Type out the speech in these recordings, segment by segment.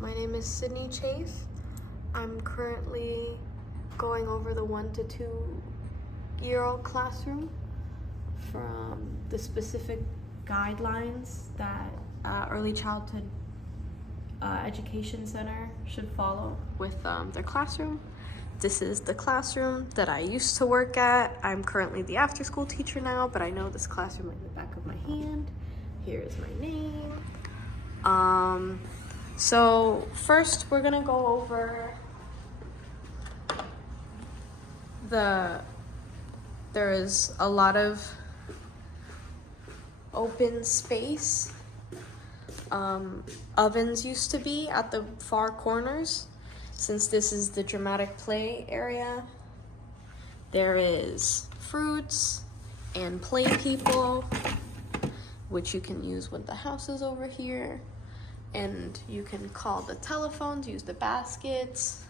My name is Sydney Chase. I'm currently going over the 1 to 2-year-old classroom from the specific guidelines that Early Childhood Education Center should follow with their classroom. This is the classroom that I used to work at. I'm currently the after-school teacher now, but I know this classroom like the back of my hand. Here is my name. So first we're gonna go over there is a lot of open space. Ovens used to be at the far corners. Since this is the dramatic play area, there is fruits and play people, which you can use when the house is over here. And you can call the telephones, use the baskets.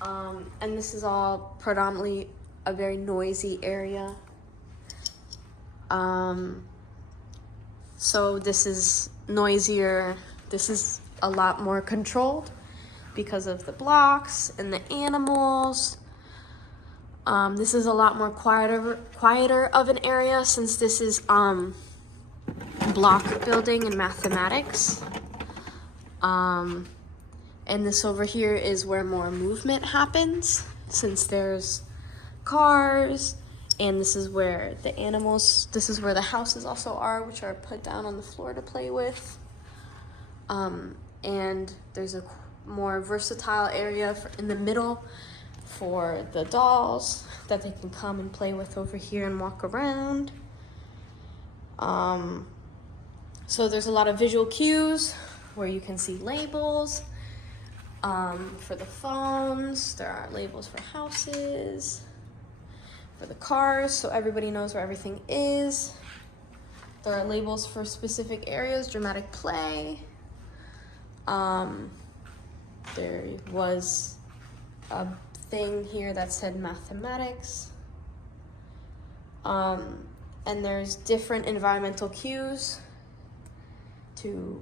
And this is all predominantly a very noisy area. So this is noisier. This is a lot more controlled because of the blocks and the animals. This is a lot more quieter of an area since this is block building and mathematics. And this over here is where more movement happens since there's cars, and this is where the animals, this is where the houses also are, which are put down on the floor to play with. And there's a more versatile area in the middle for the dolls that they can come and play with over here and walk around. So there's a lot of visual cues where you can see labels. For the phones, there are labels for houses, for the cars, so everybody knows where everything is. There are labels for specific areas, dramatic play. There was a thing here that said mathematics. And there's different environmental cues to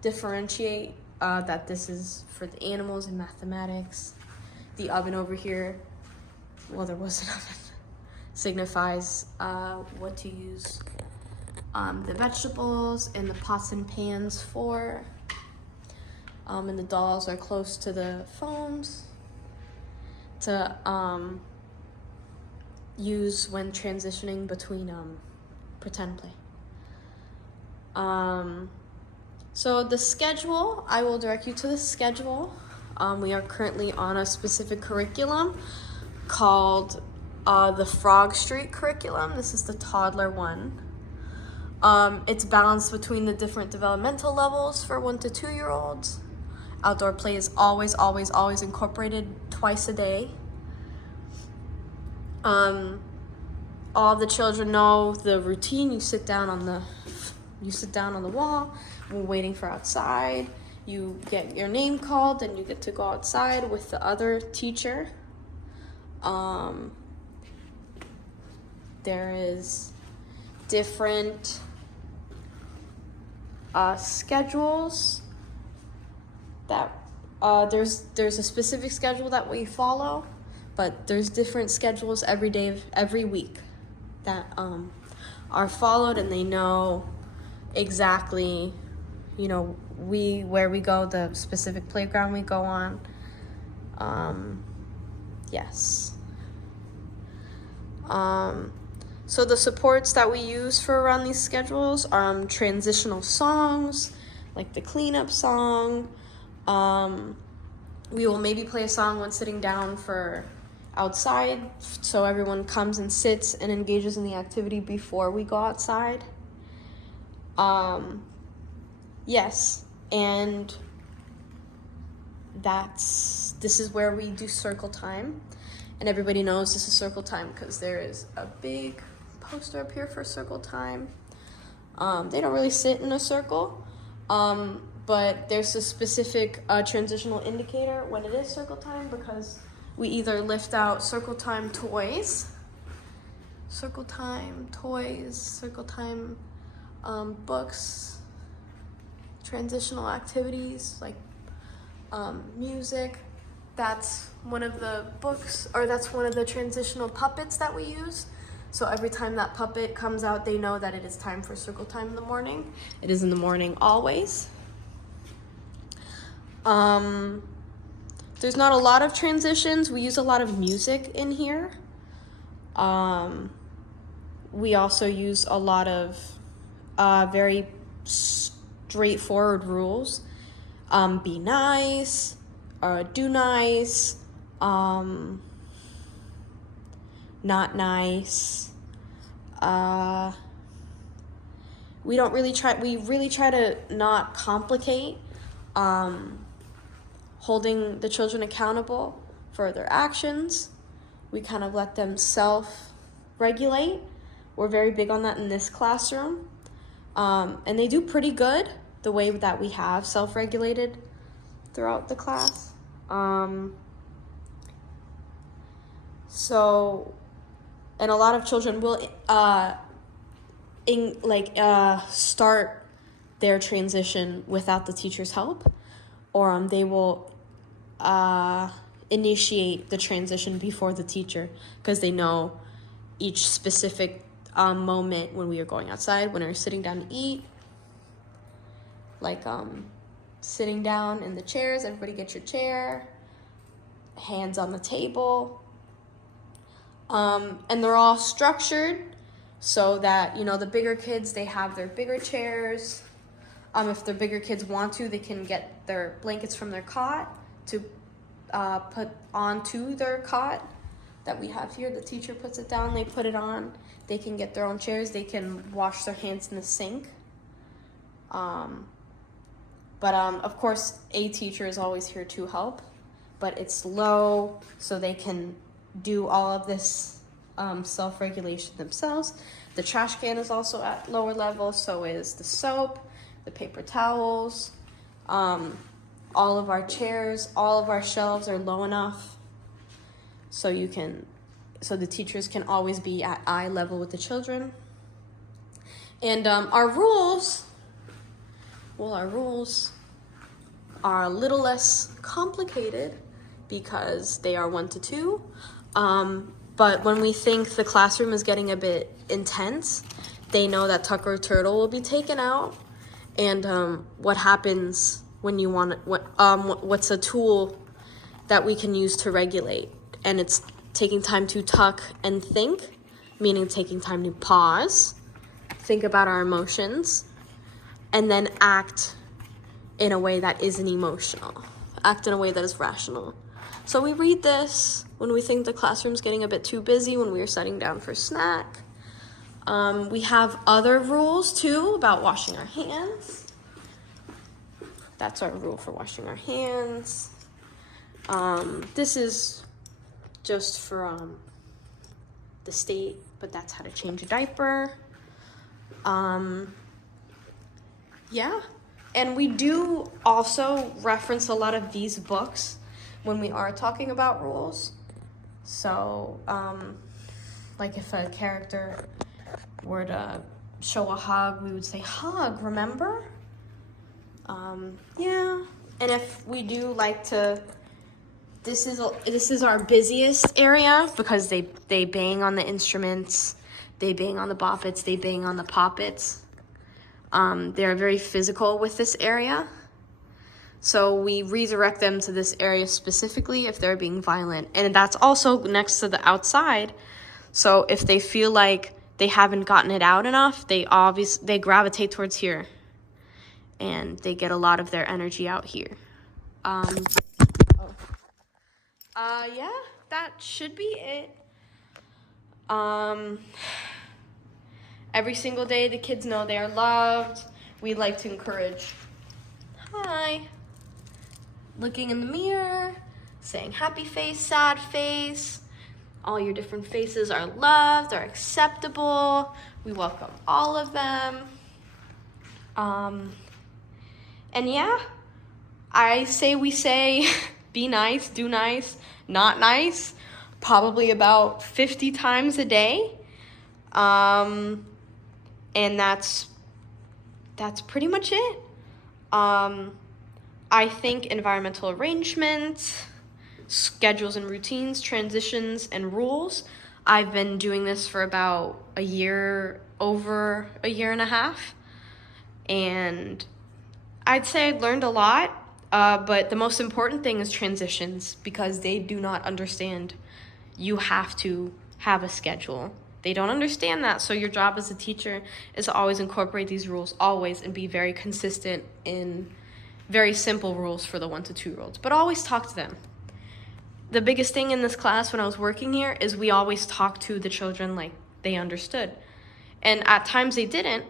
differentiate that this is for the animals and mathematics. The oven over here, well, there was an oven, signifies what to use the vegetables and the pots and pans for. And the dolls are close to the phones to use when transitioning between pretend play. So the schedule, I will direct you to the schedule. We are currently on a specific curriculum called the Frog Street curriculum. This is the toddler one. It's balanced between the different developmental levels for 1 to 2-year-olds. Outdoor play is always incorporated twice a day. All the children know the routine. You sit down on the wall. We're waiting for outside. You get your name called and you get to go outside with the other teacher. There is different schedules that there's a specific schedule that we follow, but there's different schedules every day, every week that are followed, and they know exactly, you know, where we go, the specific playground we go on. Yes. So the supports that we use for around these schedules are transitional songs, like the cleanup song. We will maybe play a song when sitting down for outside, so everyone comes and sits and engages in the activity before we go outside. Yes, and this is where we do circle time, and everybody knows this is circle time because there is a big poster up here for circle time. They don't really sit in a circle, but there's a specific transitional indicator when it is circle time, because we either lift out circle time toys, circle time books, transitional activities like music. That's one of the books, or that's one of the transitional puppets that we use. So every time that puppet comes out, they know that it is time for circle time in the morning. It is in the morning always. There's not a lot of transitions. We use a lot of music in here. We also use a lot of very straightforward rules. Be nice, do nice, not nice. We really try to not complicate holding the children accountable for their actions. We kind of let them self-regulate. We're very big on that in this classroom. And they do pretty good the way that we have self-regulated throughout the class. And a lot of children will start their transition without the teacher's help, or they will initiate the transition before the teacher, because they know each specific moment when we are going outside, when we're sitting down to eat, like sitting down in the chairs, everybody get your chair, hands on the table. And they're all structured so that, the bigger kids, they have their bigger chairs. If the bigger kids want to, they can get their blankets from their cot to put onto their cot that we have here. The teacher puts it down, they put it on. They can get their own chairs. They can wash their hands in the sink. Of course, a teacher is always here to help, but it's low, so they can do all of this self-regulation themselves. The trash can is also at lower level, so is the soap, the paper towels. All of our chairs, all of our shelves are low enough so the teachers can always be at eye level with the children. And our rules are a little less complicated because they are 1 to 2. But when we think the classroom is getting a bit intense, they know that Tucker Turtle will be taken out, and what happens when you want what's a tool that we can use to regulate, and it's taking time to tuck and think, meaning taking time to pause, think about our emotions, and then act in a way that isn't emotional, act in a way that is rational. So we read this when we think the classroom's getting a bit too busy, when we are sitting down for snack. We have other rules too about washing our hands. That's our rule for washing our hands. This is just for the state, but that's how to change a diaper. Yeah, and we do also reference a lot of these books when we are talking about rules. So, like if a character were to show a hug, we would say, hug, remember? Yeah, and if we do like to, this is our busiest area because they bang on the instruments, they bang on the boppets, they bang on the poppets. They're very physical with this area. So we redirect them to this area specifically if they're being violent. And that's also next to the outside. So if they feel like they haven't gotten it out enough, they gravitate towards here. And they get a lot of their energy out here. Yeah, that should be it. Every single day the kids know they are loved. We like to encourage, hi, looking in the mirror, saying happy face, sad face. All your different faces are loved, are acceptable. We welcome all of them. And yeah, we say be nice, do nice, not nice, probably about 50 times a day. And that's pretty much it. I think environmental arrangement, schedules and routines, transitions and rules. I've been doing this for about over a year and a half, and I'd say I learned a lot, but the most important thing is transitions, because they do not understand you have to have a schedule. They don't understand that, so your job as a teacher is to always incorporate these rules, always, and be very consistent in very simple rules for the 1 to 2-year-olds, but always talk to them. The biggest thing in this class when I was working here is we always talked to the children like they understood. And at times they didn't,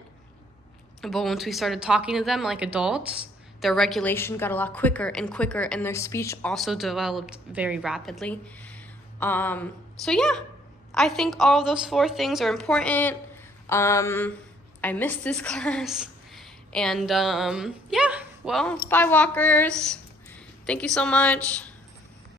but once we started talking to them like adults, their regulation got a lot quicker and quicker, and their speech also developed very rapidly. So yeah, I think all of those 4 things are important. I missed this class. And yeah, well, bye walkers. Thank you so much.